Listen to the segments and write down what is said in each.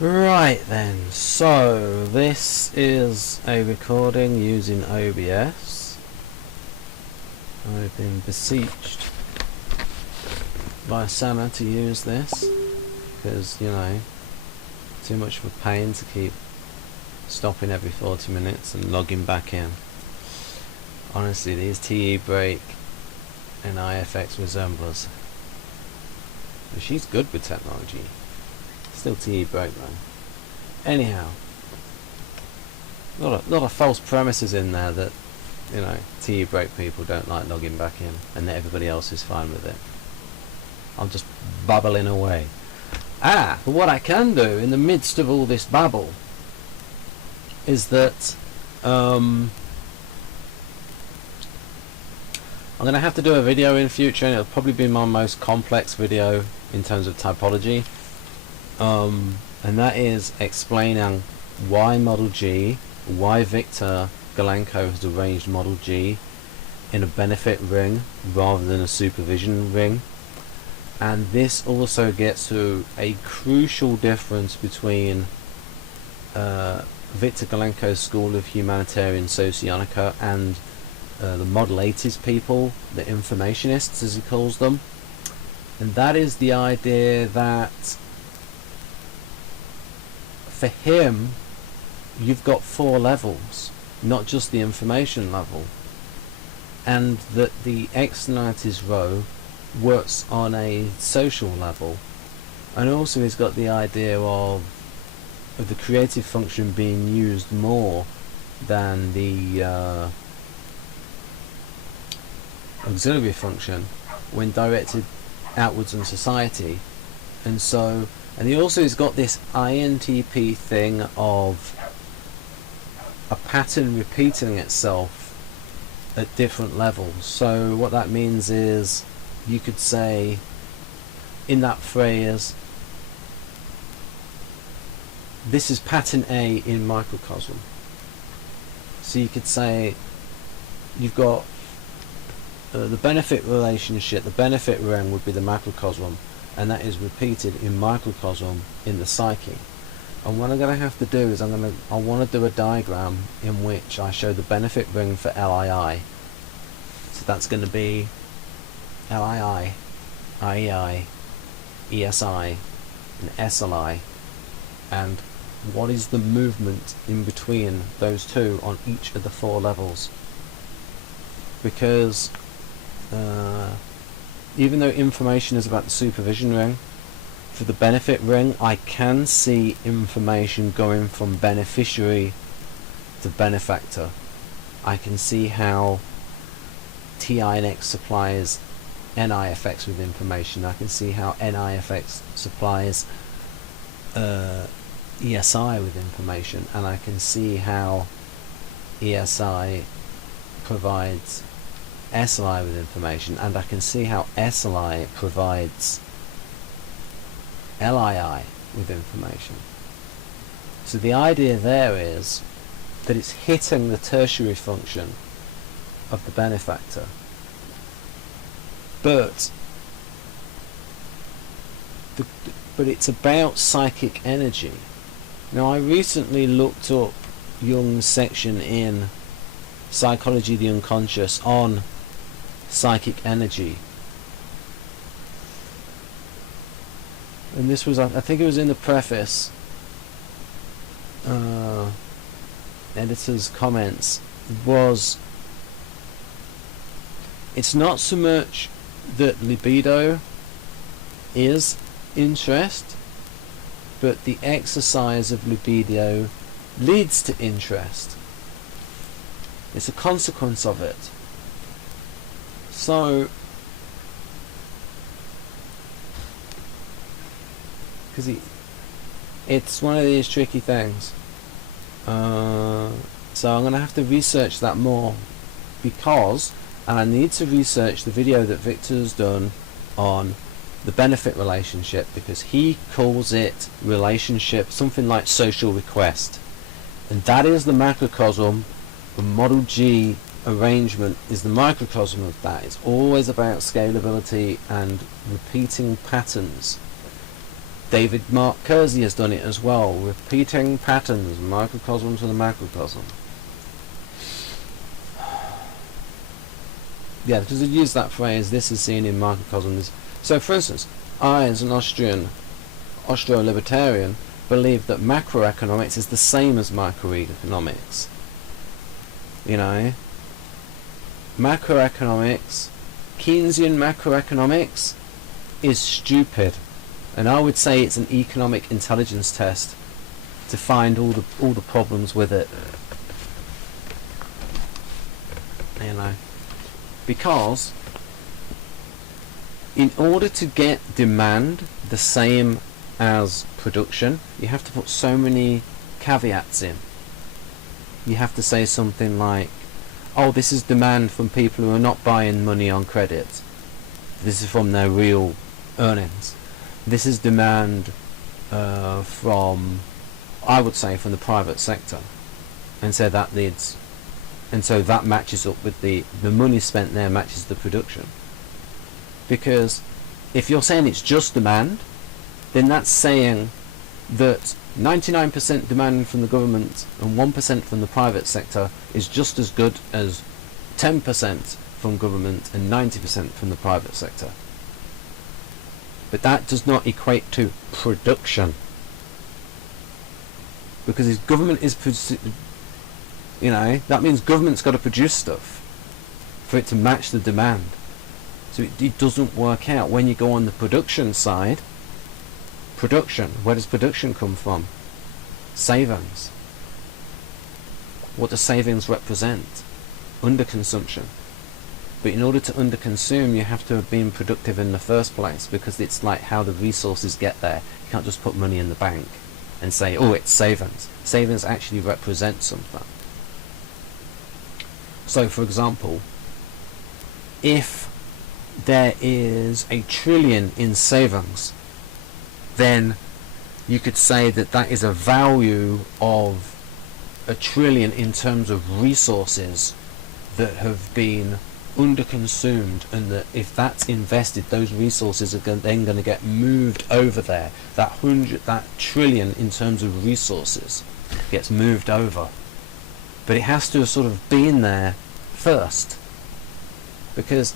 Right then, so this is a recording using OBS. I've been beseeched by Sana to use this because, you know, too much of a pain to keep stopping every 40 minutes and logging back in. Honestly, these TE break and IFX resemblers. And she's good with technology. Still TE break though. Anyhow, a lot of false premises in there that, you know, TE break people don't like logging back in and that everybody else is fine with it. I'm just babbling away. But what I can do in the midst of all this babble is that I'm going to have to do a video in future, and it'll probably be my most complex video in terms of typology, and that is explaining why Model G, why Victor Galenko has arranged Model G in a benefit ring rather than a supervision ring. And this also gets to a crucial difference between Victor Galenko's School of Humanitarian Socionica and the Model 80s people, the informationists as he calls them. And that is the idea that for him you've got 4 levels, not just the information level, and that the externalities row works on a social level. And also he's got the idea of the creative function being used more than the auxiliary function when directed outwards in society. And he also has got this INTP thing of a pattern repeating itself at different levels. So what that means is, you could say in that phrase, this is pattern A in microcosm. So you could say you've got the benefit relationship, the benefit ring would be the macrocosm, and that is repeated in microcosm in the psyche. And what I'm going to have to do is I want to do a diagram in which I show the benefit ring for LII. So that's going to be LII, IEI, ESI, and SLI, and what is the movement in between those two on each of the 4 levels. Because even though information is about the supervision ring, for the benefit ring I can see information going from beneficiary to benefactor. I can see how TINX supplies NIFX with information. I can see how NIFX supplies ESI with information, and I can see how ESI provides SLI with information, and I can see how SLI provides LII with information. So the idea there is that it's hitting the tertiary function of the benefactor, but it's about psychic energy. Now, I recently looked up Jung's section in Psychology of the Unconscious on psychic energy, and this was, I think it was in the preface, editor's comments, was it's not so much that libido is interest, but the exercise of libido leads to interest. It's a consequence of it. So, because it's one of these tricky things. So I'm going to have to research that more, because I need to research the video that Victor's done on the benefit relationship, because he calls it relationship something like social request, and that is the macrocosm. The Model G arrangement is the microcosm of that. It's always about scalability and repeating patterns. David Mark Kersey has done it as well, repeating patterns, microcosm to the macrocosm. Yeah, because I use that phrase, this is seen in microcosms. So for instance, I as an Austro-libertarian believe that macroeconomics is the same as microeconomics. You know, macroeconomics, Keynesian macroeconomics is stupid, and I would say it's an economic intelligence test to find all the problems with it. You know, because in order to get demand the same as production, you have to put so many caveats in. You have to say something like, oh, this is demand from people who are not buying money on credit. This is from their real earnings. This is demand from, I would say, from the private sector. And so that leads, and so that matches up with the money spent there matches the production. Because if you're saying it's just demand, then that's saying that 99% demand from the government and 1% from the private sector is just as good as 10% from government and 90% from the private sector. But that does not equate to production. Because if government is, you know, that means government's got to produce stuff for it to match the demand. So it doesn't work out. When you go on the production side, production, where does production come from? Savings. What do savings represent? Underconsumption. But in order to underconsume, you have to have been productive in the first place, because it's like how the resources get there. You can't just put money in the bank and say, oh, it's savings. Savings actually represent something. So, for example, if there is $1 trillion in savings, then you could say that that is a value of $1 trillion in terms of resources that have been underconsumed, and that if that's invested, those resources are then going to get moved over there. That $1 trillion in terms of resources gets moved over, but it has to have sort of been there first. Because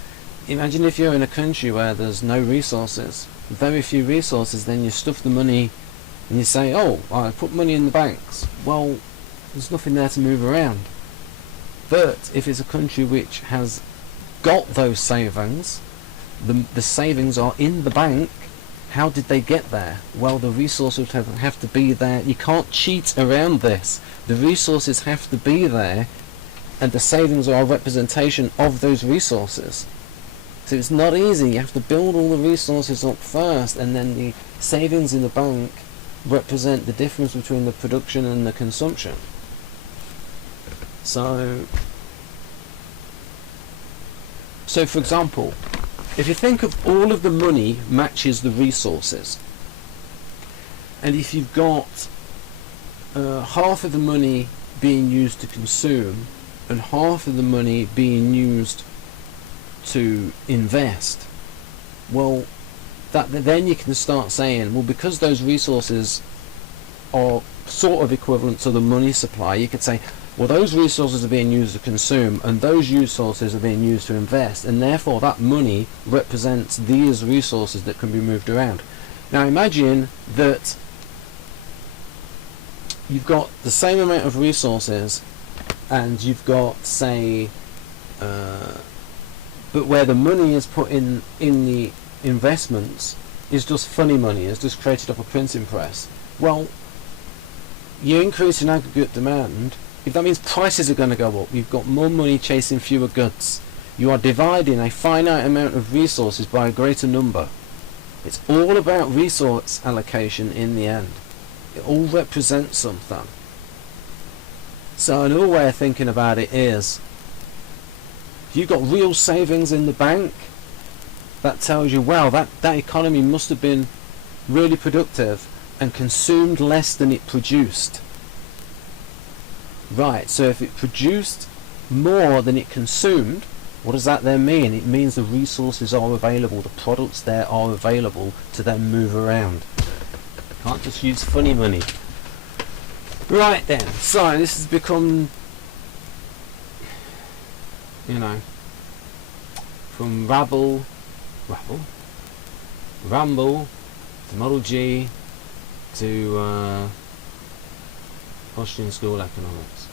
imagine if you're in a country where there's no resources, very few resources, then you stuff the money and you say, oh, I put money in the banks. Well, there's nothing there to move around. But if it's a country which has got those savings, the savings are in the bank, how did they get there? Well, the resources have to be there. You can't cheat around this. The resources have to be there, and the savings are a representation of those resources. So it's not easy. You have to build all the resources up first, and then the savings in the bank represent the difference between the production and the consumption. So for example, if you think of all of the money matches the resources, and if you've got half of the money being used to consume and half of the money being used to invest, well, then you can start saying, well, because those resources are sort of equivalent to the money supply, you could say, well, those resources are being used to consume and those resources are being used to invest, and therefore that money represents these resources that can be moved around. Now imagine that you've got the same amount of resources and you've got, say, but where the money is put in the investments is just funny money, is just created off a printing press. Well, you increase in aggregate demand, if that means prices are going to go up, you've got more money chasing fewer goods. You are dividing a finite amount of resources by a greater number. It's all about resource allocation in the end. It all represents something. So another way of thinking about it is, if you've got real savings in the bank, that tells you, well, that economy must have been really productive and consumed less than it produced. Right, so if it produced more than it consumed, what does that then mean? It means the resources are available, the products there are available to then move around. Can't just use funny money. Right then, so this has become, you know, from ramble to Model G to Austrian school economics.